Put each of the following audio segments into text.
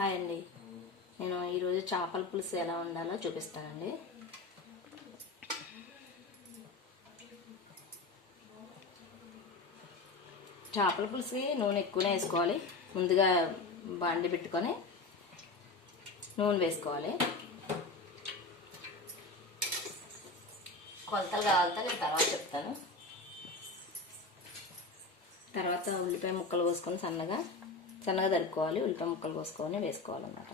Hi అండి. నేను ఈరోజు చేపల పులుసు ఎలా ఉండాలో చూపిస్తానండి. చేపల పులుసుకి నూనె ఎక్కువనే వేసుకోవాలి. ముందుగా బాండి పెట్టుకొని నూనె వేసుకోవాలి. కొలతలు కావాలంటే నేను తర్వాత చెప్తాను. తర్వాత ఉల్లిపాయ ముక్కలు కోసుకొని సన్నగా తరుక్కోవాలి. ఉల్లిపాయ ముక్కలు కోసుకొని వేసుకోవాలన్నమాట.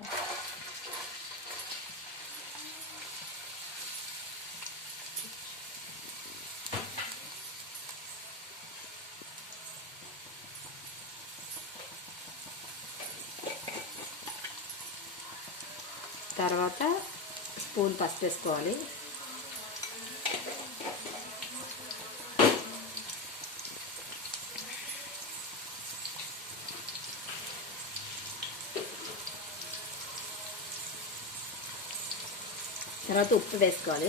తర్వాత స్పూన్ పసుపు వేసుకోవాలి. తర్వాత ఉప్పు వేసుకోవాలి.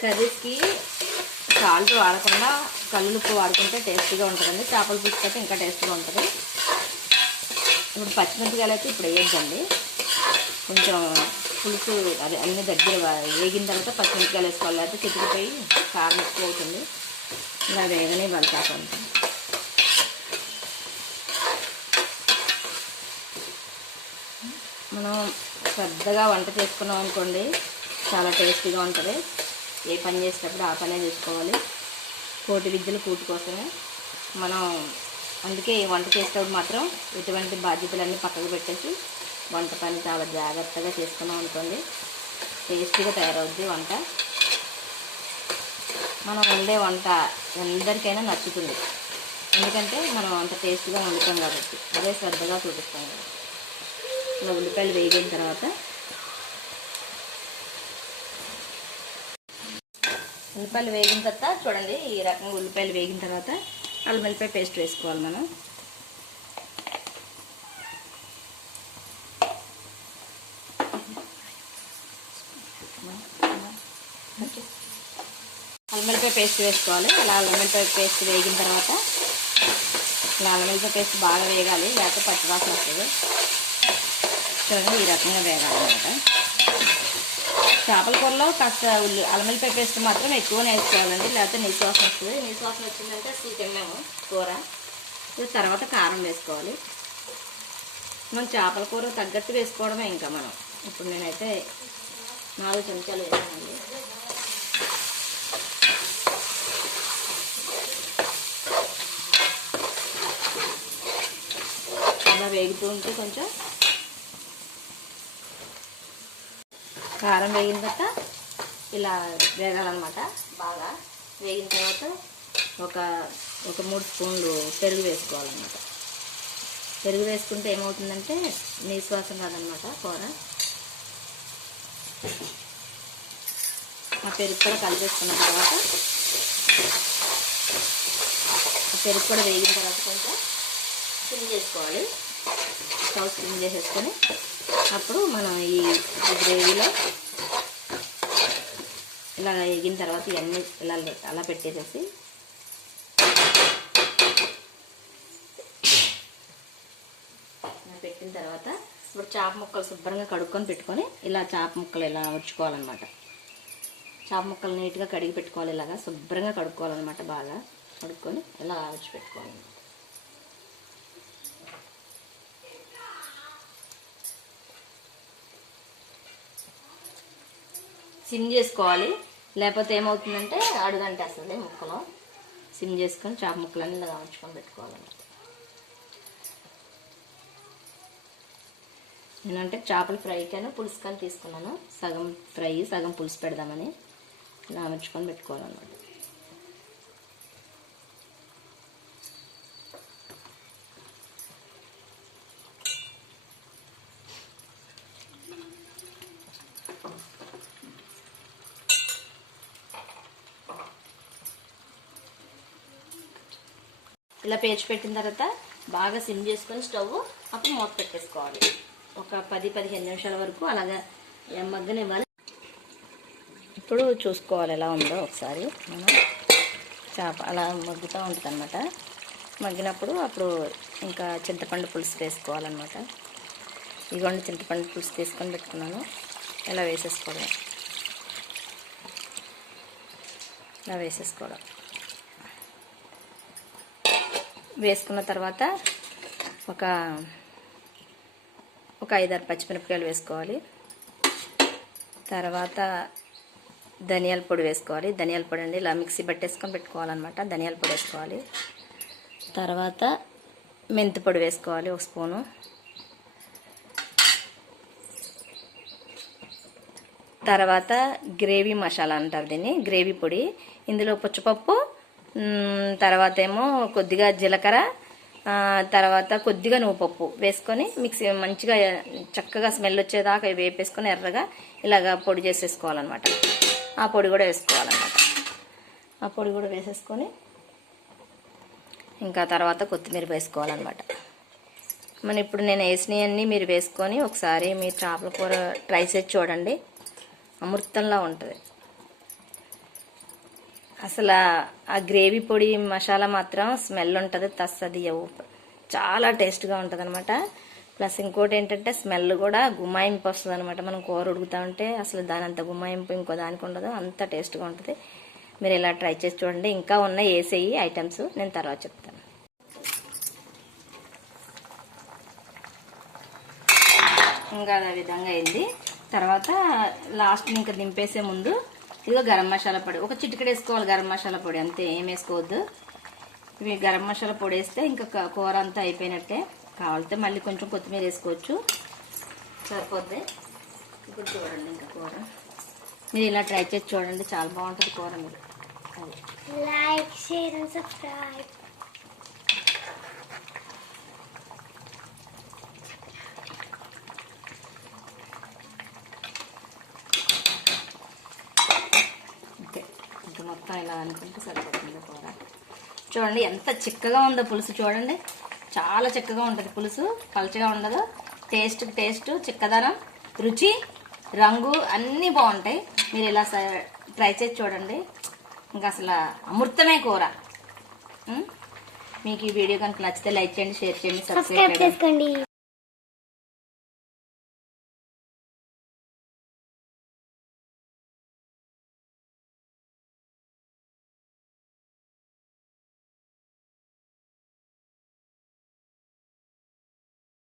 కర్రీస్కి సాల్ట్ వాడకుండా కల్లుప్పు వాడుకుంటే టేస్టీగా ఉంటుందండి. చేపల పులుసు అయితే ఇంకా టేస్టీగా ఉంటుంది. ఇప్పుడు పచ్చిమిరపకాయలు అయితే ఇప్పుడు వేయద్దండి. కొంచెం పులుసు అది అన్ని దగ్గర వేగిన తర్వాత పచ్చిమిరపకాయలు వేసుకోవాలి. లేకపోతే చితికిపోయి కారం ఎక్కువ అవుతుంది. ఇలా వేగనే బలకాకుండా మనం పెద్దగా వంట చేసుకున్నాం అనుకోండి, చాలా టేస్టీగా ఉంటుంది. ఏ పని చేసేటప్పుడు ఆ పనే చేసుకోవాలి. కోటి విద్యలు కూటి కోసమే మనం. అందుకే వంట చేసేటప్పుడు మాత్రం ఎటువంటి బాధ్యతలన్నీ పక్కకు పెట్టేసి వంట పని చాలా జాగ్రత్తగా చేసుకున్నాం అనుకోండి, టేస్టీగా తయారవుద్ది వంట. మనం వండే వంట అందరికైనా నచ్చుతుంది. ఎందుకంటే మనం అంత టేస్టీగా వండుతాం కాబట్టి, అదే శ్రద్ధగా చూపిస్తాం కదా. ఇలా ఉల్లిపాయలు వేగిన తర్వాత చూడండి, ఈ రకంగా ఉల్లిపాయలు వేగిన తర్వాత అల్లం వెల్లిపాయ పేస్ట్ వేసుకోవాలి మనం. అల్లం వెల్లిపాయ పేస్ట్ వేసుకోవాలి. ఇలా అల్లం వెల్లిపాయ పేస్ట్ వేగిన తర్వాత ఇలా అల్లం వెల్లిపాయ పేస్ట్ బాగా వేగాలి, లేకపోతే పచ్చివాసన వస్తుంది. చూడండి, ఈ రకంగా వేగాలన్నమాట. చేపల కూరలో కాస్త అల్లం వెల్లిపాయ పేస్ట్ మాత్రం ఎక్కువనే వేసుకోవాలండి, లేకపోతే నీసు వాసన వస్తుంది. నీసు వాసన వచ్చిందంటే అసలు తిన్నాము కూర. తర్వాత కారం వేసుకోవాలి. మనం చేపల కూర తగ్గట్టు వేసుకోవడమే. ఇంకా మనం ఇప్పుడు నేనైతే 4 చెంచాలు వేసానండి. అలా వేగుతూ ఉంటే కొంచెం కారం వేగిన తర్వాత ఇలా వేగాలన్నమాట. బాగా వేగిన తర్వాత ఒక 3 స్పూన్లు పెరుగు వేసుకోవాలన్నమాట. పెరుగు వేసుకుంటే ఏమవుతుందంటే నీసు వాసన కాదనమాట కూర. ఆ పెరుగు కూడా కలిపేసుకున్న తర్వాత పెరుగు కూడా వేగిన తర్వాత కొంచెం స్పిన్ చేసుకోవాలి. స్టవ్ స్పిన్ చేసేసుకొని అప్పుడు మనం ఈ గ్రేవీలో ఇలా వేగిన తర్వాత ఇవన్నీ ఇలా అలా పెట్టేసేసి పెట్టిన తర్వాత ఇప్పుడు చేప ముక్కలు శుభ్రంగా కడుక్కొని పెట్టుకొని ఇలా చేప ముక్కలు ఇలా ఉడుచుకోవాలన్నమాట. చేప ముక్కలు నీట్గా కడిగి పెట్టుకోవాలి. ఇలాగా శుభ్రంగా కడుక్కోవాలన్నమాట. బాగా కడుక్కొని ఇలా ఉడిచి పెట్టుకోవాలి. సిమ్ చేసుకోవాలి, లేకపోతే ఏమవుతుందంటే అడుగంటేస్తుంది ముక్కలు. సిమ్ చేసుకొని చేప ముక్కలన్నీ ఇలా ఉంచుకొని పెట్టుకోవాలన్నమాట. నేనంటే చేపల ఫ్రైకైనా పులుసు కానీ తీసుకున్నాను. సగం ఫ్రై సగం పులుసు పెడదామని ఇలా ఉంచుకొని పెట్టుకోవాలన్నమాట. ఇలా పేర్చి పెట్టిన తర్వాత బాగా సిమ్ చేసుకొని స్టవ్ అప్పుడు మూత పెట్టేసుకోవాలి. ఒక 10-15 నిమిషాల వరకు అలాగా మగ్గనివ్వాలి. ఇప్పుడు చూసుకోవాలి ఎలా ఉందో ఒకసారి. మనం చేప అలా మగ్గుతూ ఉంటుంది అనమాట. మగ్గినప్పుడు అప్పుడు ఇంకా చింతపండు పులుసు వేసుకోవాలన్నమాట. ఇదిగోండి చింతపండు పులుసు తీసుకొని పెట్టుకున్నాను. ఇలా వేసేసుకోవడం, ఇలా వేసేసుకోవడం. వేసుకున్న తర్వాత ఒక 5-6 పచ్చిమిరపకాయలు వేసుకోవాలి. తర్వాత ధనియాల పొడి వేసుకోవాలి. ధనియాల పొడి అండి ఇలా మిక్సీ పట్టేసుకొని పెట్టుకోవాలన్నమాట. ధనియాల పొడి వేసుకోవాలి. తర్వాత మెంతి పొడి వేసుకోవాలి 1 స్పూను. తర్వాత గ్రేవీ మసాలా అంటారు దీన్ని, గ్రేవీ పొడి. ఇందులో పుచ్చపప్పు, తర్వాత ఏమో కొద్దిగా జీలకర్ర, తర్వాత కొద్దిగా నువ్వుపప్పు వేసుకొని మిక్సీ మంచిగా చక్కగా స్మెల్ వచ్చేదాకా వేపేసుకొని ఎర్రగా ఇలాగా పొడి చేసేసుకోవాలన్నమాట. ఆ పొడి కూడా వేసుకోవాలన్నమాట. ఆ పొడి కూడా వేసేసుకొని ఇంకా తర్వాత కొత్తిమీర వేసుకోవాలన్నమాట. మన ఇప్పుడు నేను వేసినవన్నీ మీరు వేసుకొని ఒకసారి మీరు చేపల కూర ట్రై చేసి చూడండి. అమృతంలా ఉంటుంది అసలు. ఆ గ్రేవీ పొడి మసాలా మాత్రం స్మెల్ ఉంటుంది, తస్తది, చాలా టేస్ట్గా ఉంటుంది అనమాట. ప్లస్ ఇంకోటి ఏంటంటే స్మెల్ కూడా గుమ్మాయింపు వస్తుంది అనమాట. మనం కూర ఉడుకుతా ఉంటే అసలు దాని అంత గుమ్మాయింపు ఇంకో దానికి ఉండదు, అంత టేస్ట్గా ఉంటుంది. మీరు ఇలా ట్రై చేసి చూడండి. ఇంకా ఉన్నాయి వేసేయి ఐటమ్స్, నేను తర్వాత చెప్తాను. ఇంకా అదే విధంగా అయింది. తర్వాత లాస్ట్ ఇంకా దింపేసే ముందు ఇదిగో గరం మసాలా పొడి ఒక చిటికెడు వేసుకోవాలి. గరం మసాలా పొడి అంతే, ఏం వేసుకోవద్దు. ఇవి గరం మసాలా పొడి వేస్తే ఇంకా కూర అంతా అయిపోయినట్టే. కావాలితే మళ్ళీ కొంచెం కొత్తిమీర వేసుకోవచ్చు, సరిపోద్ది. ఇప్పుడు చూడండి ఇంకా కూర మీరు ఇలా ట్రై చేసి చూడండి, చాలా బాగుంటుంది కూర. మీరు లైక్, షేర్ అండ్ సబ్స్క్రైబ్. మొత్తం ఇలా అనుకుంటే సరిపోతుంది కూర. చూడండి ఎంత చిక్కగా ఉందో పులుసు. చూడండి చాలా చిక్కగా ఉంటుంది పులుసు, పలచగా ఉండదు. టేస్ట్ చిక్కదనం, రుచి, రంగు అన్నీ బాగుంటాయి. మీరు ఇలా ట్రై చేసి చూడండి. ఇంకా అసలు అమృతమే కూర. మీకు ఈ వీడియో కనుక నచ్చితే లైక్ చేయండి, షేర్ చేయండి, సబ్స్క్రైబ్ చేసుకోండి.